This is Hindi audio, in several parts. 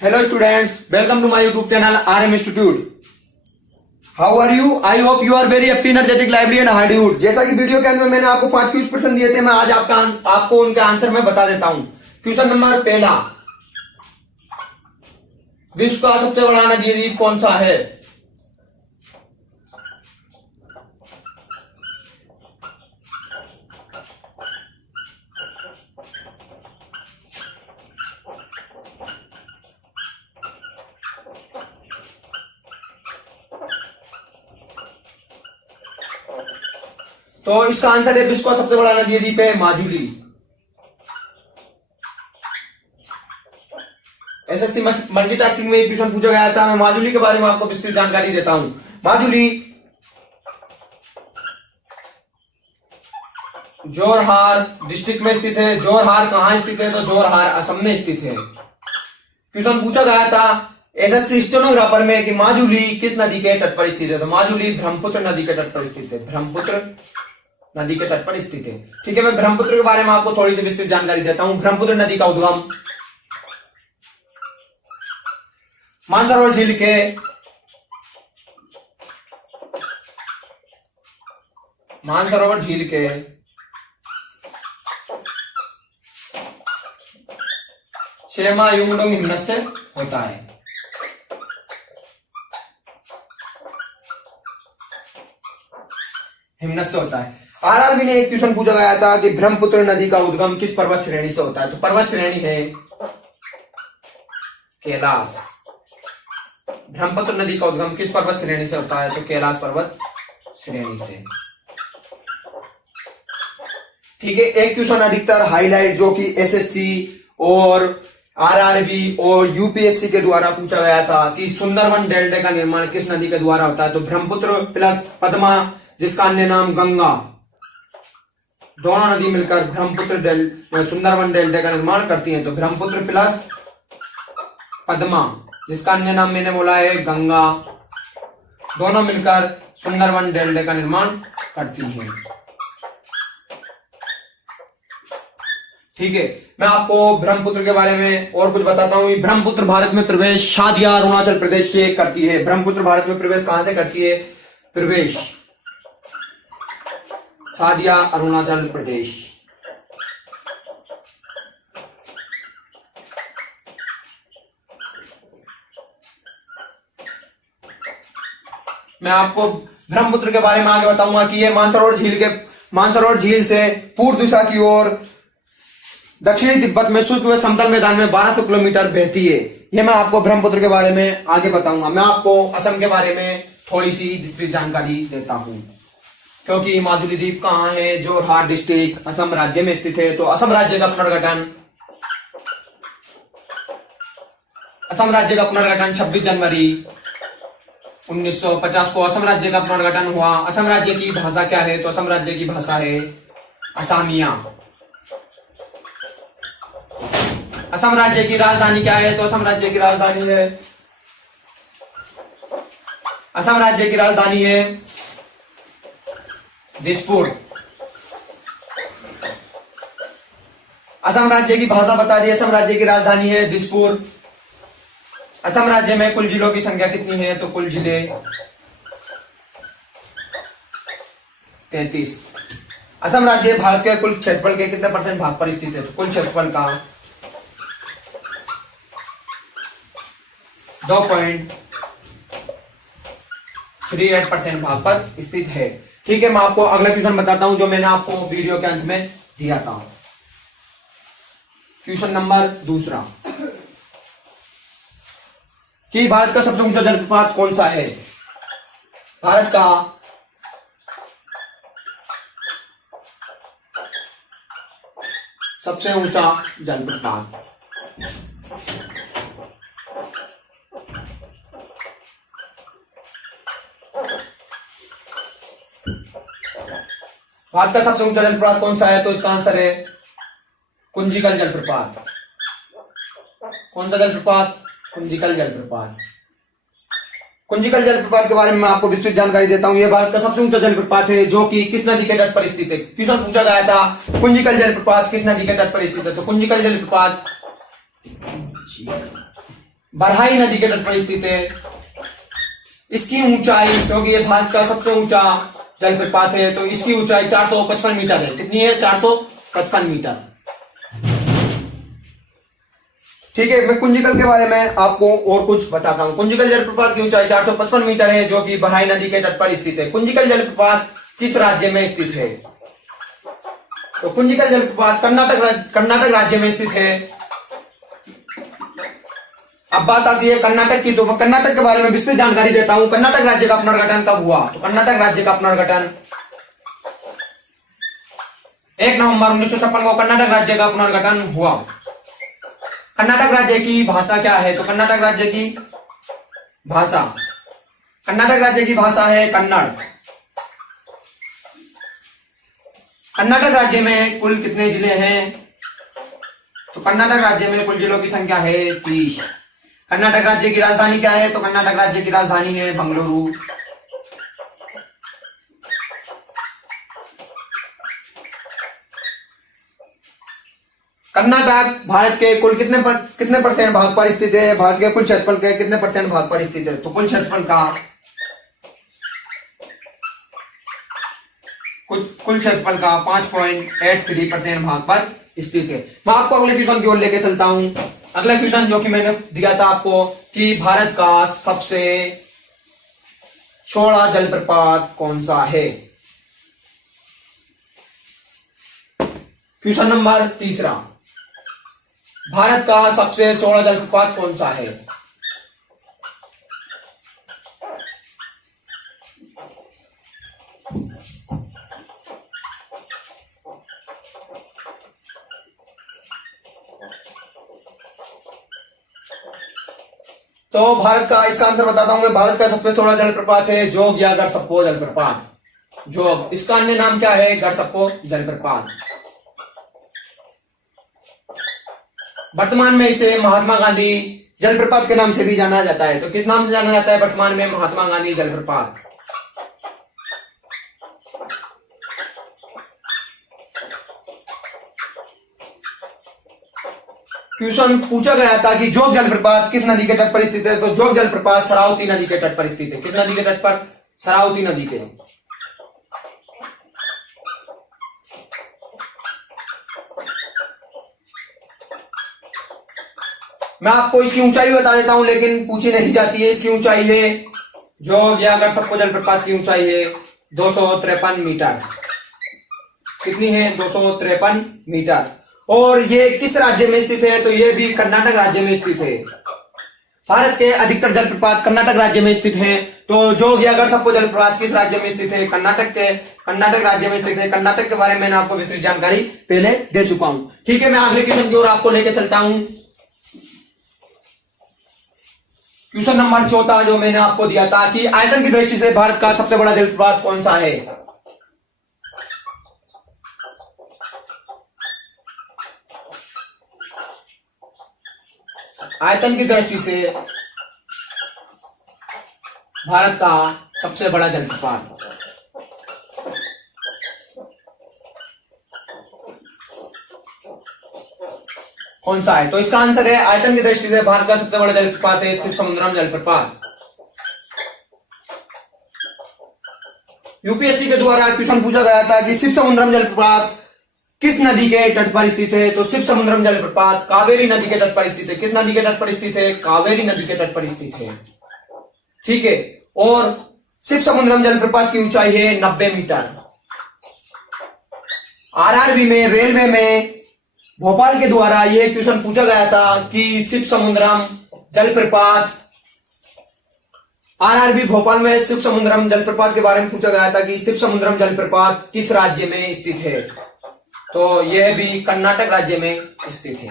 Hello students, welcome to my YouTube channel RM Institute. How are you? I hope you are very happy, energetic, lively and hardy. जैसा कि वीडियो के अंत में मैंने आपको 5 क्वेश्चन प्रश्न दिए थे, मैं आज आपको उनके आंसर में बता देता हूं। क्वेश्चन नंबर पहला, विश्व का सबसे बड़ा नदी द्वीप कौन सा है? तो इसका आंसर है विश्व का सबसे बड़ा नदी द्वीप है माजुली। एसएससी मल्टीटास्किंग में क्वेश्चन पूछा गया था। मैं माजुली के बारे में आपको विस्तृत जानकारी देता हूं। माजुली जोरहाट डिस्ट्रिक्ट में स्थित है। जोरहाट कहां स्थित है? तो जोरहाट असम में स्थित है। क्वेश्चन पूछा गया था एसएससी स्टेनोग्राफर में कि माजुली किस नदी के तट पर स्थित है? तो माजुली ब्रह्मपुत्र नदी के तट पर स्थित है। ब्रह्मपुत्र नदी के तट पर स्थित है। ठीक है, मैं ब्रह्मपुत्र के बारे में आपको थोड़ी सी विस्तृत जानकारी देता हूं। ब्रह्मपुत्र नदी का उद्गम मानसरोवर झील के शेमा युंगडोंग हिमनद से होता है। हिमनद से होता है। आरआरबी ने एक क्वेश्चन पूछा गया था कि ब्रह्मपुत्र नदी का उद्गम किस पर्वत श्रेणी से होता है? तो पर्वत श्रेणी है कैलाश। ब्रह्मपुत्र नदी का उद्गम किस पर्वत श्रेणी से होता है? तो कैलाश पर्वत श्रेणी से। ठीक है, एक क्वेश्चन अधिकतर हाईलाइट जो कि एसएससी और आरआरबी और यूपीएससी के द्वारा पूछा गया था कि सुंदरवन डेल्टा का निर्माण किस नदी के द्वारा होता है? तो ब्रह्मपुत्र प्लस पद्मा, जिसका अन्य नाम गंगा, दोनों नदी मिलकर ब्रह्मपुत्र सुंदरवन डेल्टा का निर्माण करती हैं। तो ब्रह्मपुत्र प्लस पद्मा, जिसका अन्य नाम मैंने बोला है गंगा, दोनों मिलकर सुंदरवन डेल्टा का निर्माण करती हैं। ठीक है, मैं आपको ब्रह्मपुत्र के बारे में और कुछ बताता हूं। ब्रह्मपुत्र भारत में प्रवेश सादिया अरुणाचल प्रदेश से करती है। ब्रह्मपुत्र भारत में प्रवेश कहां से करती है? प्रवेश सादिया अरुणाचल प्रदेश। मैं आपको ब्रह्मपुत्र के बारे में आगे बताऊंगा कि यह मानसरोवर झील से पूर्व दिशा की ओर दक्षिणी तिब्बत में शुष्क व समतल मैदान में 1200 किलोमीटर बहती है। यह मैं आपको ब्रह्मपुत्र के बारे में आगे बताऊंगा। मैं आपको असम के बारे में थोड़ी सी विस्तृत जानकारी देता हूं, क्योंकि माजुली द्वीप कहां है? जोरहाट डिस्ट्रिक्ट असम राज्य में स्थित है। तो असम राज्य का पुनर्गठन 26 जनवरी 1950 को असम राज्य का पुनर्गठन हुआ। असम राज्य की भाषा क्या है? तो असम राज्य की भाषा है असमिया। असम राज्य की राजधानी क्या है? तो असम राज्य की राजधानी है दिसपुर। असम राज्य की भाषा बता दी। असम राज्य की राजधानी है दिसपुर। असम राज्य में कुल जिलों की संख्या कितनी है? तो कुल जिले 33। असम राज्य भारत के कुल क्षेत्रफल के कितने % भाग पर स्थित है? तो कुल क्षेत्रफल का 2.38% भाग पर स्थित है। ठीक है, मैं आपको अगला क्वेश्चन बताता हूं जो मैंने आपको वीडियो के अंत में दिया था। क्वेश्चन नंबर दूसरा कि भारत का सबसे ऊंचा जलप्रपात कौन सा है? भारत का सबसे ऊंचा जलप्रपात भारत का सबसे ऊंचा जलप्रपात कौन सा है? तो इसका आंसर है कुंजिकल जलप्रपात। कौन सा जलप्रपात? कुंजिकल जलप्रपात। कुंजिकल जलप्रपात के बारे में मैं आपको विस्तृत जानकारी देता हूं। यह भारत का सबसे ऊंचा जलप्रपात है जो कि किस नदी के तट पर स्थित है? क्वेश्चन पूछा गया था कुंजिकल जलप्रपात किस नदी के तट पर स्थित है? तो कुंजिकल जलप्रपात बरहाई नदी के तट पर स्थित है। इसकी ऊंचाई, क्योंकि ये भारत का सबसे ऊंचा जलप्रपात है, तो इसकी ऊंचाई 455 मीटर है। कितनी है? 455 मीटर। ठीक है, मैं कुंजिकल के बारे में आपको और कुछ बताता हूं। कुंजिकल जलप्रपात की ऊंचाई 455 मीटर है, जो कि बरहाई नदी के तट पर स्थित है। कुंजिकल जलप्रपात किस राज्य में स्थित है? तो कुंजिकल जलप्रपात कर्नाटक राज्य में स्थित है। अब बात आती है कर्नाटक की, तो मैं कर्नाटक के बारे में विस्तृत जानकारी देता हूं। कर्नाटक राज्य का पुनर्गठन कब हुआ? तो कर्नाटक राज्य का पुनर्गठन 1 नवंबर 1956 को कर्नाटक राज्य का पुनर्गठन हुआ। कर्नाटक राज्य की भाषा क्या है? तो कर्नाटक राज्य की भाषा है कन्नड़। कर्नाटक राज्य में कुल कितने जिले हैं? तो कर्नाटक राज्य में कुल जिलों की संख्या है 30। कर्नाटक राज्य की राजधानी क्या है? तो कर्नाटक राज्य की राजधानी है बंगलुरु। कर्नाटक भारत के कुल कितने परसेंट भाग पर स्थित है? भारत के कुल क्षेत्रफल के कितने परसेंट भाग पर स्थित है? तो कुल क्षेत्रफल का कुल क्षेत्रफल का 5.83% भाग पर स्थित है। मैं आपको अगले क्वेश्चन की ओर लेके चलता हूं। अगला क्वेश्चन जो कि मैंने दिया था आपको कि भारत का सबसे चौड़ा जलप्रपात कौन सा है? क्वेश्चन नंबर 3, भारत का सबसे चौड़ा जलप्रपात कौन सा है? तो भारत का इसका आंसर बताता हूं मैं। भारत का सबसे चौड़ा जलप्रपात है जोग या गरसप्पो जलप्रपात। जोग, इसका अन्य नाम क्या है? गरसप्पो जलप्रपात। वर्तमान में इसे महात्मा गांधी जलप्रपात के नाम से भी जाना जाता है। तो किस नाम से जाना जाता है वर्तमान में? महात्मा गांधी जलप्रपात। क्वेश्चन पूछा गया था कि जोग जलप्रपात किस नदी के तट पर स्थित है? तो जोग जलप्रपात शरावती नदी के तट पर स्थित है। किस नदी के तट पर? शरावती नदी के। मैं आपको इसकी ऊंचाई बता देता हूं, लेकिन पूछी नहीं जाती है। इसकी ऊंचाई है, जोग या गरसप्पो जलप्रपात की ऊंचाई है 253 मीटर। कितनी है? 253 मीटर। और ये किस राज्य में स्थित है? तो ये भी कर्नाटक राज्य में स्थित है। भारत के अधिकतर जलप्रपात कर्नाटक राज्य में स्थित हैं। तो जोग या गरसप्पो जलप्रपात किस राज्य में स्थित है? कर्नाटक राज्य में स्थित है। कर्नाटक के बारे में मैंने आपको विस्तृत जानकारी पहले दे चुका हूं। ठीक है, मैं अगले क्वेश्चन की ओर आपको लेके चलता हूं। क्वेश्चन नंबर 14 जो मैंने आपको दिया था कि आयतन की दृष्टि से भारत का सबसे बड़ा जलप्रपात कौन सा है? आयतन की दृष्टि से भारत का सबसे बड़ा जलप्रपात कौन सा है? तो इसका आंसर है, आयतन की दृष्टि से भारत का सबसे बड़ा जलप्रपात है शिवसमुद्रम जलप्रपात। यूपीएससी के द्वारा क्वेश्चन पूछा गया था कि शिवसमुद्रम जलप्रपात किस नदी के तट पर स्थित है? तो शिवसमुद्रम जलप्रपात कावेरी नदी के तट पर स्थित है। किस नदी के तट पर स्थित है? कावेरी नदी के तट पर स्थित है। ठीक है, और शिवसमुद्रम जलप्रपात की ऊंचाई है 90 मीटर। आरआरबी में, रेलवे में भोपाल के द्वारा यह क्वेश्चन पूछा गया था कि शिवसमुद्रम जलप्रपात, आरआरबी भोपाल में शिवसमुद्रम जलप्रपात के बारे में पूछा गया था कि शिवसमुद्रम जलप्रपात किस राज्य में स्थित है? तो यह भी कर्नाटक राज्य में स्थित है।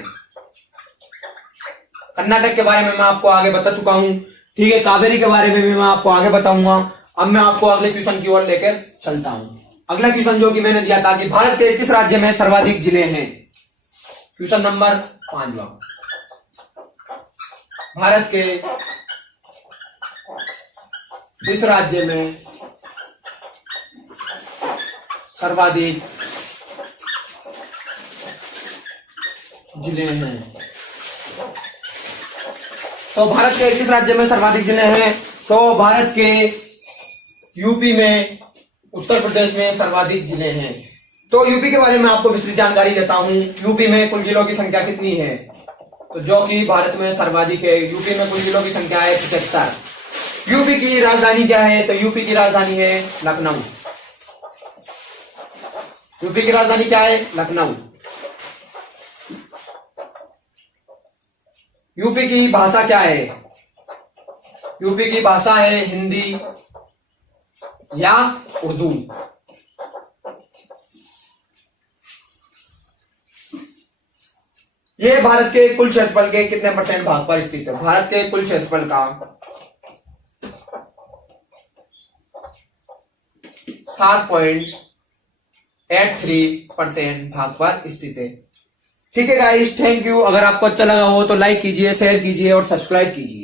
कर्नाटक के बारे में मैं आपको आगे बता चुका हूं। ठीक है, कावेरी के बारे में भी मैं आपको आगे बताऊंगा। अब मैं आपको अगले क्वेश्चन की ओर लेकर चलता हूं। अगला क्वेश्चन जो कि मैंने दिया था कि भारत के किस राज्य में सर्वाधिक जिले हैं? क्वेश्चन नंबर 5, भारत के किस राज्य में सर्वाधिक जिले हैं? तो भारत के किस राज्य में सर्वाधिक जिले हैं? तो भारत के यूपी में, उत्तर प्रदेश में सर्वाधिक जिले हैं। तो यूपी के बारे में आपको विस्तृत जानकारी देता हूं। यूपी में कुल जिलों की संख्या कितनी है? तो जो कि भारत में सर्वाधिक है। यूपी में कुल जिलों की संख्या है 75। यूपी की राजधानी क्या है? तो यूपी की राजधानी है लखनऊ। यूपी की राजधानी क्या है? लखनऊ। यूपी की भाषा क्या है? यूपी की भाषा है हिंदी या उर्दू। ये भारत के कुल क्षेत्रफल के कितने % भाग पर स्थित है? भारत के कुल क्षेत्रफल का 7.83% भाग पर स्थित है। ठीक है गाइस, थैंक यू। अगर आपको अच्छा लगा हो तो लाइक कीजिए, शेयर कीजिए और सब्सक्राइब कीजिए।